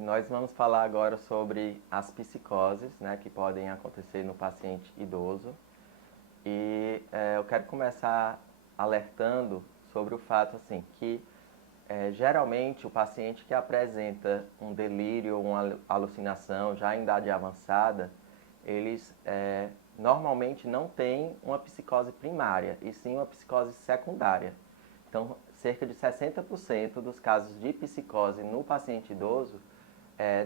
Nós vamos falar agora sobre as psicoses, né, que podem acontecer no paciente idoso. Eu quero começar alertando sobre o fato assim, que geralmente o paciente que apresenta um delírio ou uma alucinação já em idade avançada, eles normalmente não têm uma psicose primária, e sim uma psicose secundária. Então, cerca de 60% dos casos de psicose no paciente idoso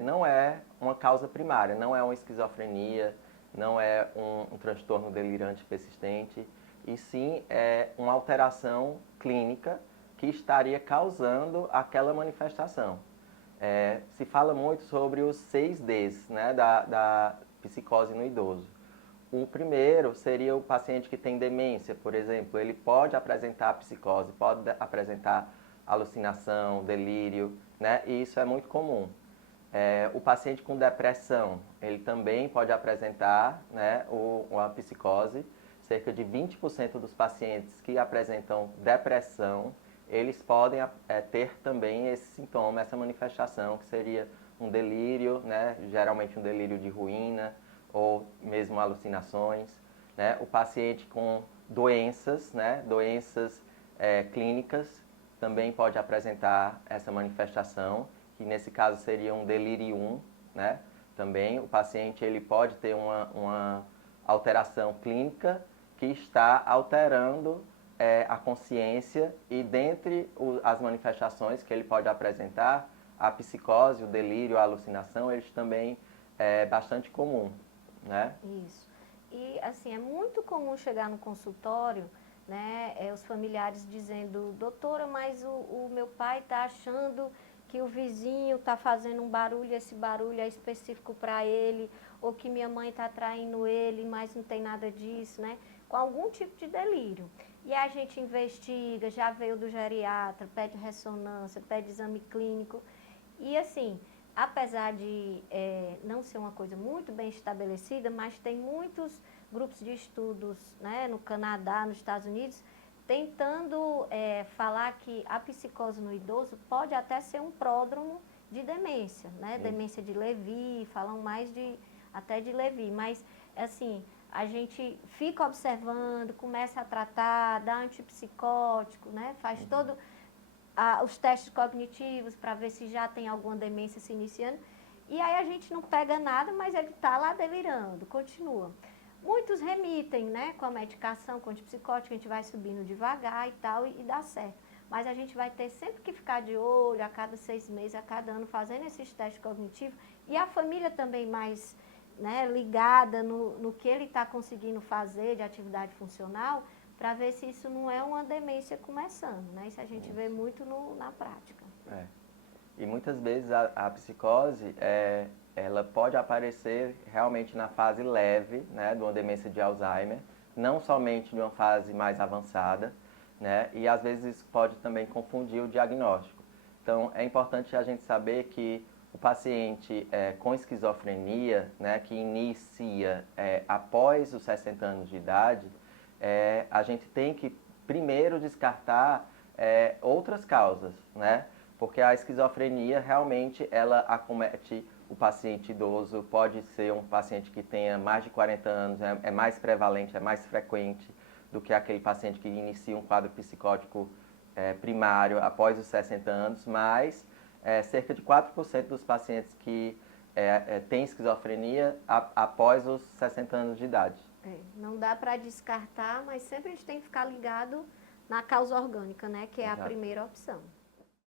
não é uma causa primária, não é uma esquizofrenia, não é um transtorno delirante persistente, e sim é uma alteração clínica que estaria causando aquela manifestação. Se fala muito sobre os 6Ds, né, da psicose no idoso. O primeiro seria o paciente que tem demência, por exemplo. Ele pode apresentar psicose, pode apresentar alucinação, delírio, né? E isso é muito comum. O paciente com depressão, ele também pode apresentar, né, uma psicose. Cerca de 20% dos pacientes que apresentam depressão, eles podem ter também esse sintoma, essa manifestação, que seria um delírio, né, geralmente um delírio de ruína, ou mesmo alucinações, né? O paciente com doenças, né? Doenças clínicas, também pode apresentar essa manifestação, que nesse caso seria um delirium, né? Também o paciente ele pode ter uma alteração clínica que está alterando a consciência, e dentre as manifestações que ele pode apresentar, a psicose, o delírio, a alucinação, eles também é bastante comum, né? Isso. E assim, é muito comum chegar no consultório, né, os familiares dizendo: doutora, mas o meu pai está achando que o vizinho está fazendo um barulho, esse barulho é específico para ele, ou que minha mãe está traindo ele, mas não tem nada disso, né? Com algum tipo de delírio. E a gente investiga, já veio do geriatra, pede ressonância, pede exame clínico, e assim, apesar de não ser uma coisa muito bem estabelecida, mas tem muitos grupos de estudos, né, no Canadá, nos Estados Unidos, tentando falar que a psicose no idoso pode até ser um pródromo de demência, né? Demência de Lewy, falam mais até de Lewy, mas assim, a gente fica observando, começa a tratar, dá antipsicótico, né? Faz todo os testes cognitivos para ver se já tem alguma demência se iniciando. E aí a gente não pega nada, mas ele está lá delirando, continua. Muitos remitem, né, com a medicação, com o antipsicótico, a gente vai subindo devagar e tal, e dá certo. Mas a gente vai ter sempre que ficar de olho, a cada 6 meses, a cada ano, fazendo esses testes cognitivos. E a família também mais, né, ligada no que ele está conseguindo fazer de atividade funcional, para ver se isso não é uma demência começando, né? Isso a gente vê muito na prática. E muitas vezes a psicose, ela pode aparecer realmente na fase leve, né, de uma demência de Alzheimer, não somente de uma fase mais avançada, né, e às vezes isso pode também confundir o diagnóstico. Então, é importante a gente saber que o paciente com esquizofrenia, né, que inicia após os 60 anos de idade, a gente tem que primeiro descartar outras causas, né? Porque a esquizofrenia realmente ela acomete o paciente idoso, pode ser um paciente que tenha mais de 40 anos, é mais prevalente, é mais frequente do que aquele paciente que inicia um quadro psicótico primário após os 60 anos, mas cerca de 4% dos pacientes que têm esquizofrenia após os 60 anos de idade. Não dá para descartar, mas sempre a gente tem que ficar ligado na causa orgânica, né, que é a primeira opção.